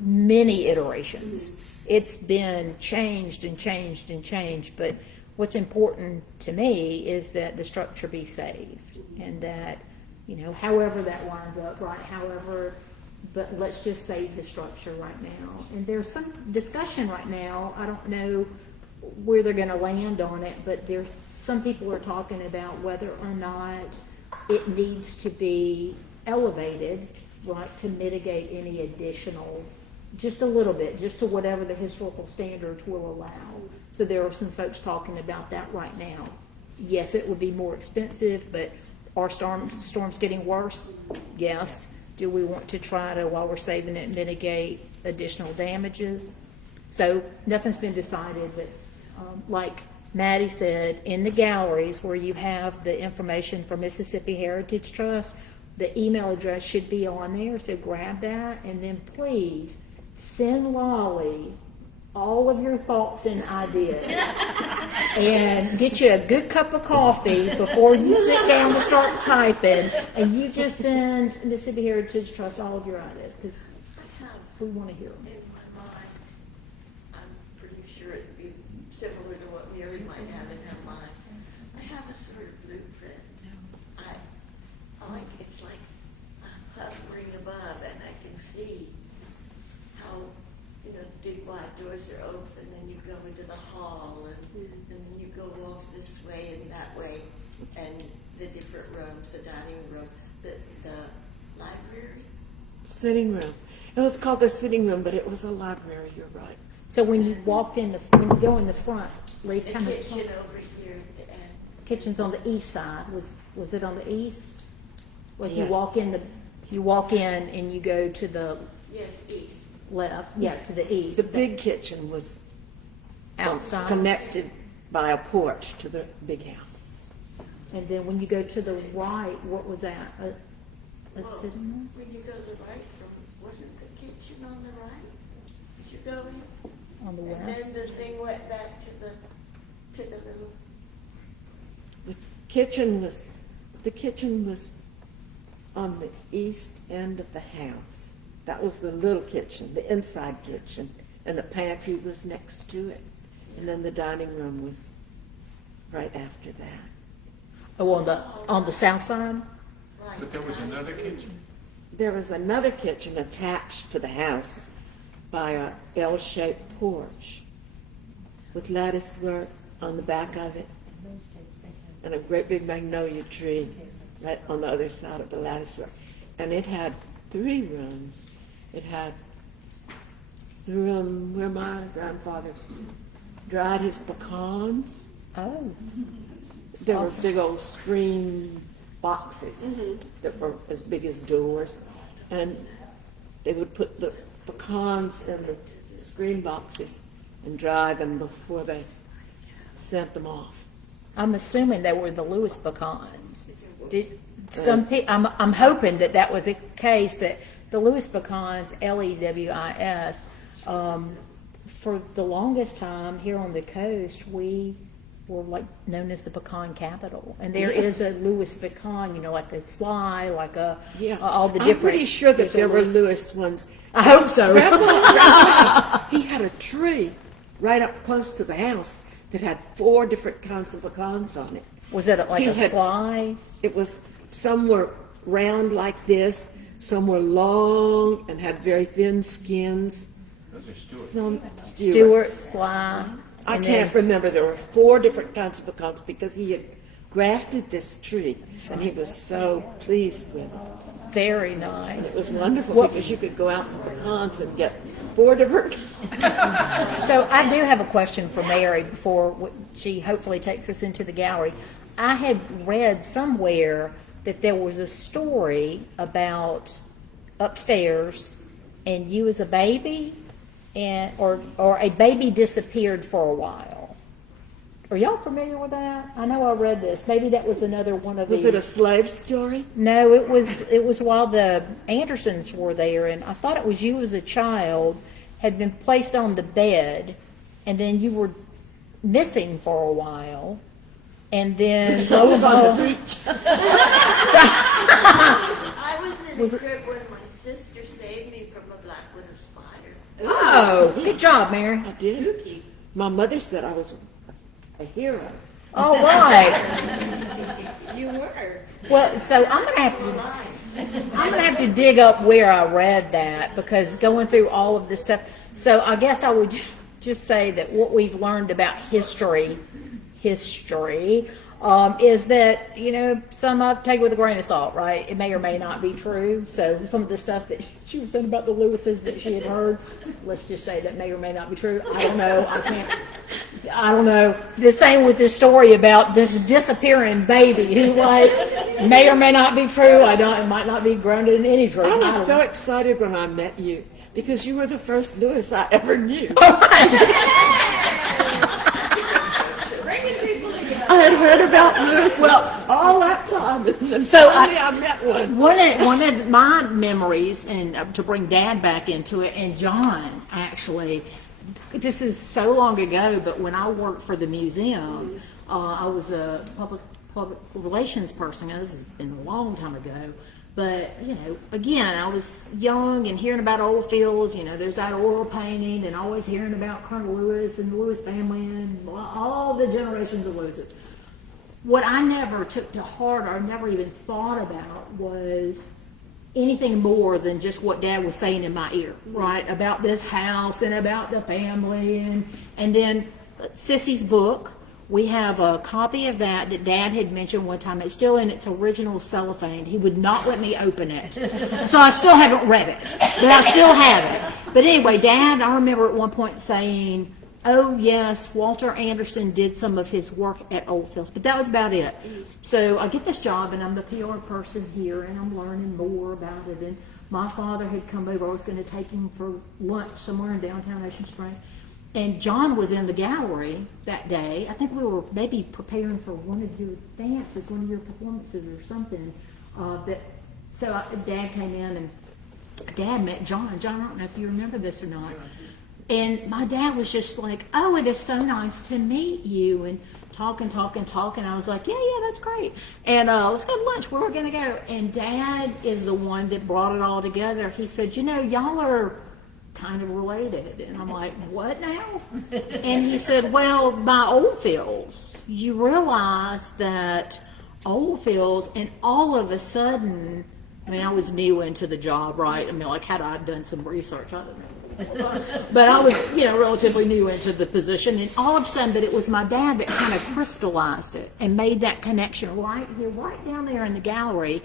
many iterations. It's been changed and changed and changed, but what's important to me is that the structure be saved, and that, however that winds up, right, but let's just save the structure right now. And there's some discussion right now, I don't know where they're going to land on it, but there's some people are talking about whether or not it needs to be elevated, right, to mitigate any additional, just a little bit, just to whatever the historical standards will allow. So there are some folks talking about that right now. Yes, it would be more expensive, but are storms getting worse? Yes. Do we want to try to, while we're saving it, mitigate additional damages? So nothing's been decided, but like Maddie said, in the galleries where you have the information for Mississippi Heritage Trust, the email address should be on there, so grab that, and then please send Lolly all of your thoughts and ideas. And get you a good cup of coffee before you sit down to start typing, and you just send Mississippi Heritage Trust all of your ideas, because we want to hear them. In my mind, I'm pretty sure it'd be similar to what Mary might have in her mind. I have a sort of blueprint. I like, it's like I'm hovering above and I can see how, you know, the big wide doors are open and you go into the hall and then you go off this way and that way and the different rooms, the dining room, the library. Sitting room. It was called the sitting room, but it was a library, you're right. So when you walk in, when you go in the front, leave The kind of kitchen over here at the end. kitchen's on the east side. Was it on the east? Like you Yes. walk in and you go to the Yes, east. left, yeah, to the east. The big kitchen was outside. connected by a porch to the big house. And then when you go to the right, what was that? A Well, sitting room? when you go to the right wasn't the kitchen on the right? Did you go in? On the And west? then the thing went back to the little. The kitchen was on the east end of the house. That was the little kitchen, the inside kitchen, and the pantry was next to it. And then the dining room was right after that. Oh, on the south side? Right. But there was another kitchen? There was another kitchen attached to the house by a L-shaped porch with lattice work on the back of it and a great big magnolia tree right on the other side of the lattice work. And it had 3 rooms. It had the room where my grandfather dried his pecans. Oh. There were Awesome. big old screen boxes that were as big as doors, and they would put the pecans in the screen boxes and dry them before they sent them off. I'm assuming they were the Lewis pecans. I'm hoping that was a case that the Lewis pecans, Lewis, for the longest time here on the coast, we were like known as the pecan capital. And there is a Lewis pecan, you know, like a Sly, like all the different. I'm pretty sure that there's a there were Lewis ones. I hope so. Grandpa, he had a tree right up close to the house that had 4 different kinds of pecans on it. Was it like He a had- Sly? It was, some were round like this, some were long and had very thin skins. Those are Stewart's. Some Stewart, Sly. I and can't then- remember. There were 4 different kinds of pecans because he had grafted this tree and he was so pleased with it. Very nice. It was wonderful because you could go out for pecans and get 4 different. So I do have a question for Mary before she hopefully takes us into the gallery. I had read somewhere that there was a story about upstairs and you as a baby and or a baby disappeared for a while. Are y'all familiar with that? I know I read this. Maybe that was another one of Was these. it a slave story? No, it was while the Andersons were there, and I thought it was you as a child had been placed on the bed, and then you were missing for a while, and then I was on the beach. I was in a crib when my sister saved me from a black widow spider. Oh, good job, Mary. I did. My mother said I was a hero. All right. You were. Well, so I'm gonna have to dig up where I read that because going through all of this stuff. So I guess I would just say that what we've learned about history, is that, you know, some up take it with a grain of salt, right? It may or may not be true. So some of the stuff that she was saying about the Lewises that she had heard, let's just say that may or may not be true. I don't know. I don't know. The same with this story about this disappearing baby who, like, may or may not be true. It might not be grounded in any truth. I was don't so know. excited when I met you because you were the first Lewis I ever knew. I had heard about Lewis all that time. time. And So finally I met one. One of my memories, and to bring Dad back into it, and John actually, this is so long ago, but when I worked for the museum, I was a public relations person, and this has been a long time ago. But, you know, again, I was young and hearing about Oldfields, you know, there's that oil painting, and always hearing about Colonel Lewis and the Lewis family and all the generations of Lewises. What I never took to heart or never even thought about was anything more than just what Dad was saying in my ear, right? About this house and about the family. And then Sissy's book, we have a copy of that Dad had mentioned one time. It's still in its original cellophane. He would not let me open it. So I still haven't read it, but I still have it. But anyway, Dad, I remember at one point saying, oh yes, Walter Anderson did some of his work at Oldfields, but that was about it. So I get this job, and I'm the PR person here, and I'm learning more about it. And my father had come over. I was going to take him for lunch somewhere in downtown Ocean Springs. And John was in the gallery that day. I think we were maybe preparing for one of your dances, one of your performances or something. So Dad came in, and Dad met John. John, I don't know if you remember this or not. And my dad was just like, oh, it is so nice to meet you. And talking. I was like, yeah, that's great. And let's go to lunch. Where we're going to go? And Dad is the one that brought it all together. He said, you know, y'all are kind of related. And I'm like, what now? And he said, well, by Oldfields, you realize that Oldfields, and all of a sudden, I mean, I was new into the job, right? I mean, like, had I done some research, I don't know. But I was, you know, relatively new into the position, and all of a sudden, that it was my dad that kind of crystallized it and made that connection right here, right down there in the gallery.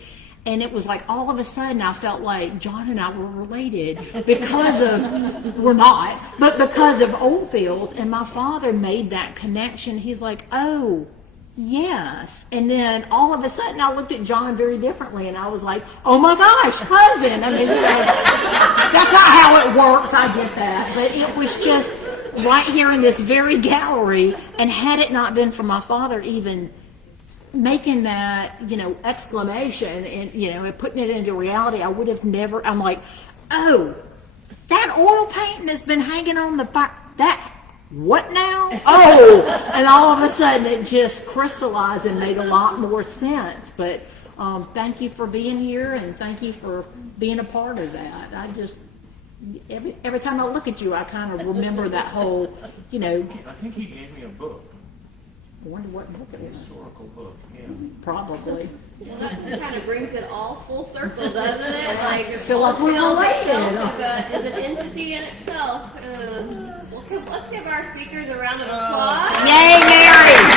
And it was like all of a sudden I felt like John and I were related because of, we're not, but because of Oldfields. And my father made that connection. He's like, oh, yes. And then all of a sudden I looked at John very differently, and I was like, oh my gosh, cousin. I mean, you know, that's not how it works. I get that. But it was just right here in this very gallery. And had it not been for my father even making that, you know, exclamation and, you know, and putting it into reality, I would have never, I'm like, oh, that oil painting has been hanging on the fire. That, what now? Oh, and all of a sudden it just crystallized and made a lot more sense. But thank you for being here, and thank you for being a part of that. I just, every time I look at you, I kind of remember that whole, you know. I think he gave me a book. I wonder what book it is. Historical book, yeah. Probably. Well, that kind of brings it all full circle, doesn't it? Like, Feel like we're related. Is an entity in itself. Let's give our speakers a round of applause. Yay, Mary!